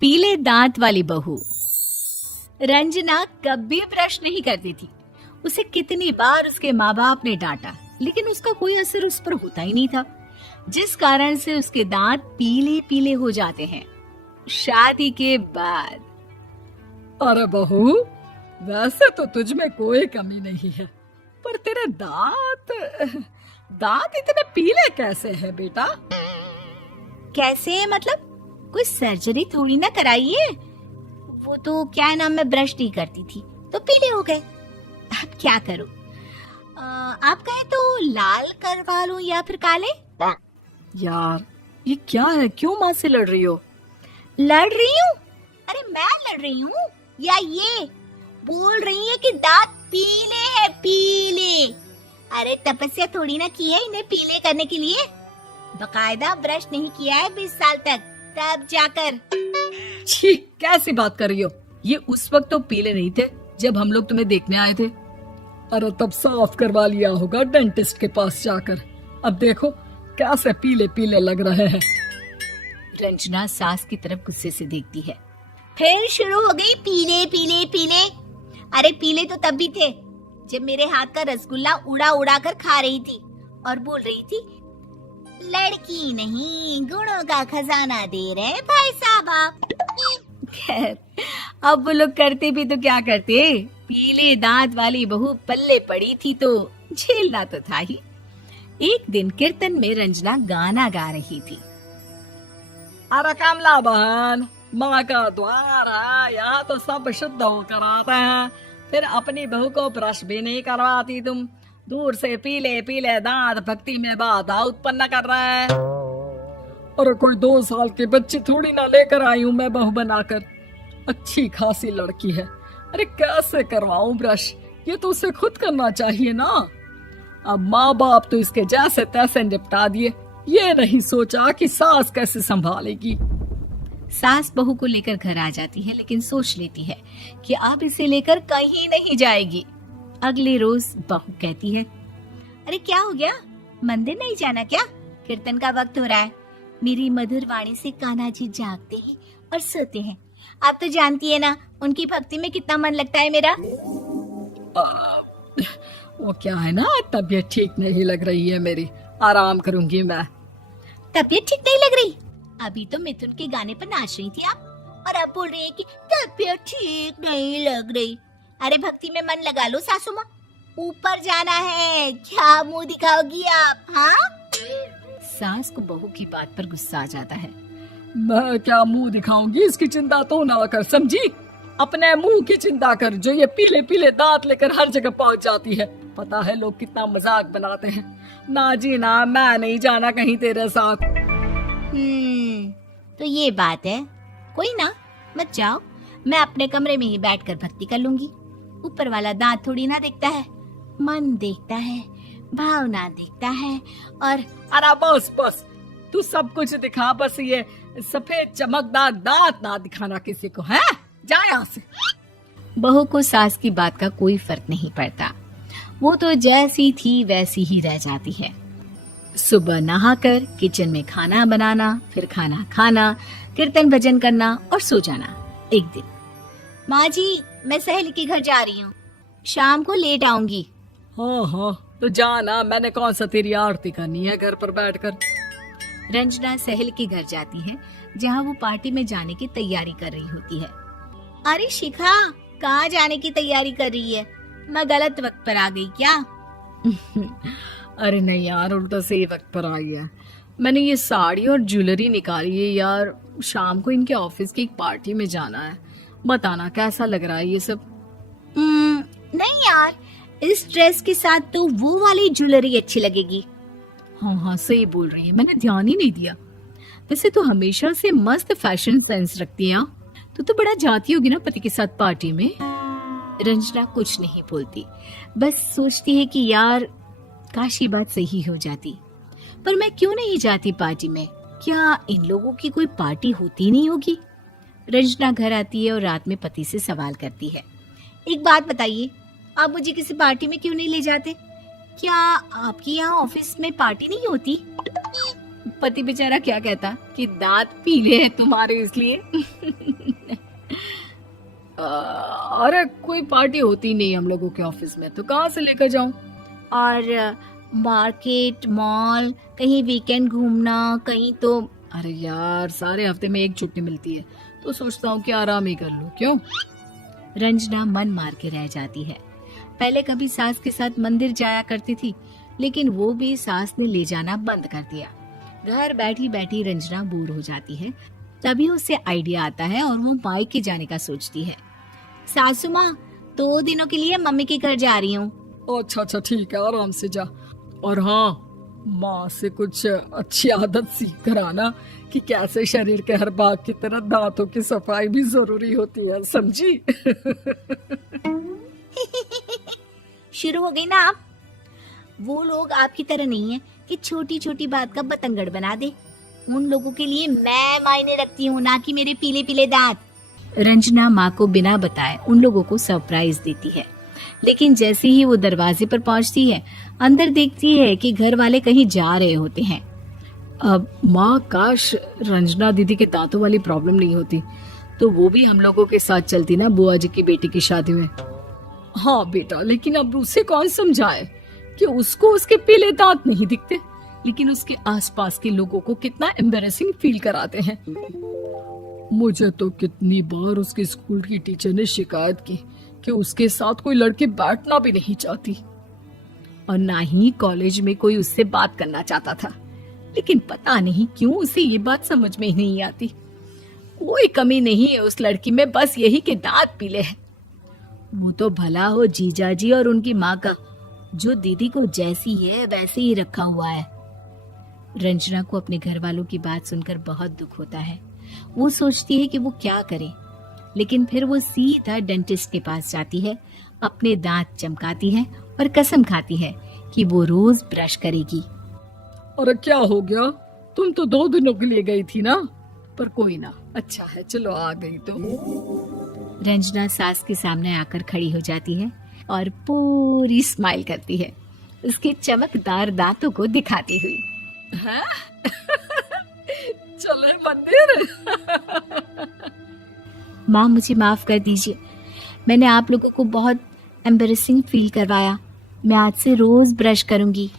पीले दांत वाली बहू। रंजना कभी ब्रश नहीं करती थी। उसे कितनी बार उसके माँ बाप ने डांटा, लेकिन उसका कोई असर उस पर होता ही नहीं था, जिस कारण से उसके दांत पीले पीले हो जाते हैं। शादी के बाद अरे बहू, वैसे तो तुझ में कोई कमी नहीं है, पर तेरे दांत दांत इतने पीले कैसे हैं बेटा? कैसे मतलब? कोई सर्जरी थोड़ी ना कराइए। वो तो क्या नाम, मैं ब्रश नहीं करती थी तो पीले हो गए। अब क्या करूं? आप कहें तो लाल करवा लूं या फिर काले? यार ये क्या है, क्यों माँ से लड़ रही हो? लड़ रही हूँ? अरे मैं लड़ रही हूँ या ये बोल रही है कि दांत पीले हैं, पीले। अरे तपस्या थोड़ी ना की है इन्हें पीले करने के लिए। बकायदा ब्रश नहीं किया है 20 साल तक, तब जाकर। छी, कैसी बात कर रही हो? ये उस वक्त तो पीले नहीं थे जब हम लोग तुम्हें देखने आए थे। अरे तब साफ करवा लिया होगा डेंटिस्ट के पास जाकर। अब देखो कैसे पीले पीले लग रहे हैं। रंजना सास की तरफ गुस्से से देखती है। फिर शुरू हो गई पीले पीले पीले। अरे पीले तो तब भी थे जब मेरे हाथ का रसगुल्ला उड़ा उड़ा कर खा रही थी और बोल रही थी, लड़की नहीं गुणों का खजाना दे रहे भाई साहब आप। खैर, अब वो लोग करते भी तो क्या करते, पीले दांत वाली बहू पल्ले पड़ी थी तो झेलना तो था ही। एक दिन कीर्तन में रंजना गाना गा रही थी। अरे कमला बहन, माँ का द्वार है, यहाँ तो सब शुद्ध होकर आते हैं, फिर अपनी बहू को ब्रश भी नहीं करवाती तुम। दूर से पीले पीले दांत भक्ति में बाधा उत्पन्न कर रहे हैं। अरे कोई 2 साल के बच्ची थोड़ी ना लेकर आई हूँ मैं बहू बनाकर। अच्छी खासी लड़की है, अरे कैसे करवाऊं ब्रश? ये तो उसे खुद करना चाहिए ना। अब माँ बाप तो इसके जैसे तैसे निपटा दिए, ये नहीं सोचा कि सास कैसे संभालेगी। सास बहू को लेकर घर आ जाती है, लेकिन सोच लेती है कि अब इसे लेकर कहीं नहीं जाएगी। अगले रोज बहू कहती है, अरे क्या हो गया, मंदिर नहीं जाना क्या? कीर्तन का वक्त हो रहा है। मेरी मधुर वाणी से कान्हा जी जागते हैं और सोते हैं। आप तो जानती है ना उनकी भक्ति में कितना मन लगता है मेरा। वो क्या है ना, तबीयत ठीक नहीं लग रही है मेरी, आराम करूंगी मैं। तबीयत ठीक नहीं लग रही? अभी तो मिथुन के गाने पर नाच रही थी आप, और अब बोल रही है कि तबीयत ठीक नहीं लग रही। अरे भक्ति में मन लगा लो सासू माँ, ऊपर जाना है, क्या मुंह दिखाओगी आप? हाँ? सास को बहू की बात पर गुस्सा आ जाता है। मैं क्या मुंह दिखाऊंगी, इसकी चिंता तो ना कर, समझी? अपने मुंह की चिंता कर, जो ये पीले पीले दांत लेकर हर जगह पहुंच जाती है। पता है लोग कितना मजाक बनाते हैं। ना जी ना, मैं नहीं जाना कहीं तेरे साथ। तो ये बात है। कोई ना, मत जाओ, मैं अपने कमरे में ही बैठकर भक्ति कर लूंगी। ऊपर वाला दांत थोड़ी ना देखता है, मन देखता है, भावना देखता है। और अरे बस बस, तू सब कुछ दिखा, बस ये सफेद चमकदार दांत ना दिखाना किसी को, है? जा यहाँ से। बहू को सास की बात का कोई फर्क नहीं पड़ता, वो तो जैसी थी वैसी ही रह जाती है। सुबह नहाकर किचन में खाना बनाना, फिर खाना खाना, कीर्तन भजन करना और सो जाना। एक दिन, माँ जी मैं सहेली के घर जा रही हूँ, शाम को लेट आऊंगी। हाँ हाँ तो जाना, मैंने कौन सा तेरी आरती करनी है घर पर बैठकर। रंजना सहेली के घर जाती है, जहाँ वो पार्टी में जाने की तैयारी कर रही होती है। अरे शिखा, कहाँ जाने की तैयारी कर रही है? मैं गलत वक्त पर आ गई क्या? अरे नहीं यार, उल्टा सही वक्त पर आ गया। मैंने ये साड़ी और ज्वेलरी निकाली है यार, शाम को इनके ऑफिस की एक पार्टी में जाना है। बताना कैसा लग रहा है ये सब? नहीं यार, इस ड्रेस के साथ तो वो वाली ज्वेलरी अच्छी लगेगी। हाँ हाँ सही बोल रही है, मैंने ध्यान ही नहीं दिया। वैसे तो हमेशा से मस्त फैशन सेंस रखती है। तो बड़ा जाती होगी ना पति के साथ पार्टी में। रंजना कुछ नहीं बोलती, बस सोचती है कि यार काश ये बात सही हो जाती, पर मैं क्यों नहीं जाती पार्टी में? क्या इन लोगों की कोई पार्टी होती नहीं होगी? रंजना घर आती है और रात में पति से सवाल करती है, एक बात बताइए, आप मुझे किसी पार्टी में क्यों नहीं ले जाते? क्या आपकी यहाँ ऑफिस में पार्टी नहीं होती? पति बेचारा क्या कहता कि दांत पीले हैं तुम्हारे इसलिए। अरे कोई पार्टी होती नहीं हम लोगों के ऑफिस में, तो कहाँ से लेकर जाऊं? और मार्केट, मॉल, कहीं वीकेंड घूमना, कहीं तो। अरे यार, सारे हफ्ते में एक छुट्टी मिलती है, तो सोचता हूँ कि आराम ही कर लूं। क्यों? रंजना मन मार के रह जाती है। पहले कभी सास के साथ मंदिर जाया करती थी, लेकिन वो भी सास ने ले जाना बंद कर दिया। घर बैठी बैठी रंजना बोर हो जाती है। तभी उसे आइडिया आता है और वो मायके जाने का सोचती है। सासू माँ, 2 दिनों के लिए मम्मी के घर जा रही हूँ। अच्छा अच्छा, ठीक है, आराम से जा। और हाँ, माँ से कुछ अच्छी आदत सीख कर आना कि कैसे शरीर के हर भाग की तरह दांतों की सफाई भी जरूरी होती है, समझी? शुरू हो गई ना आप। वो लोग आपकी तरह नहीं है कि छोटी छोटी बात का बतंगड़ बना दे। उन लोगों के लिए मैं मायने रखती हूँ, ना कि मेरे पीले पीले दांत। रंजना माँ को बिना बताए उन लोगों को सरप्राइज देती है, लेकिन जैसे ही वो दरवाजे पर पहुंचती है, अंदर देखती है कि घर वाले कहीं जा रहे होते हैं। अब माँ, काश रंजना दीदी के दांतों वाली प्रॉब्लम नहीं होती, तो वो भी हम लोगों के साथ चलती ना बुआ जी की बेटी की शादी में। हाँ बेटा, लेकिन अब उसे कौन समझाए कि उसको उसके पीले दांत नहीं दिखते, लेकिन उसके आसपास के लोगों को कितना एम्बैरेसिंग फील कराते हैं। मुझे तो कितनी बार उसके स्कूल की टीचर ने शिकायत की कि उसके साथ कोई लड़की बैठना भी नहीं चाहती, और ना ही कॉलेज में कोई उससे बात करना चाहता था। लेकिन पता नहीं क्यों उसे ये बात समझ में ही नहीं आती। कोई कमी नहीं है उस लड़की में, बस यही कि दांत पीले हैं। वो तो भला हो जीजा जी और उनकी माँ का, जो दीदी को जैसी है वैसे ही रखा हुआ है। रंजना को अपने घर वालों की बात सुनकर बहुत दुख होता है। वो सोचती है कि वो क्या करे, लेकिन फिर वो सीधा डेंटिस्ट के पास जाती है, अपने दांत चमकाती है और कसम खाती है कि वो रोज ब्रश करेगी। अरे क्या हो गया? तुम तो 2 दिनों के लिए गई थी ना, पर कोई ना, अच्छा है, चलो आ गई तो। रंजना सास के सामने आकर खड़ी हो जाती है और पूरी स्माइल करती है, उसके चमकदार दांतों को दिखाती हुई। हैं? चले मंदिर? माँ, मुझे माफ कर दीजिए, मैंने आप लोगों को बहुत एम्बैरेसिंग फील करवाया। मैं आज से रोज ब्रश करूंगी।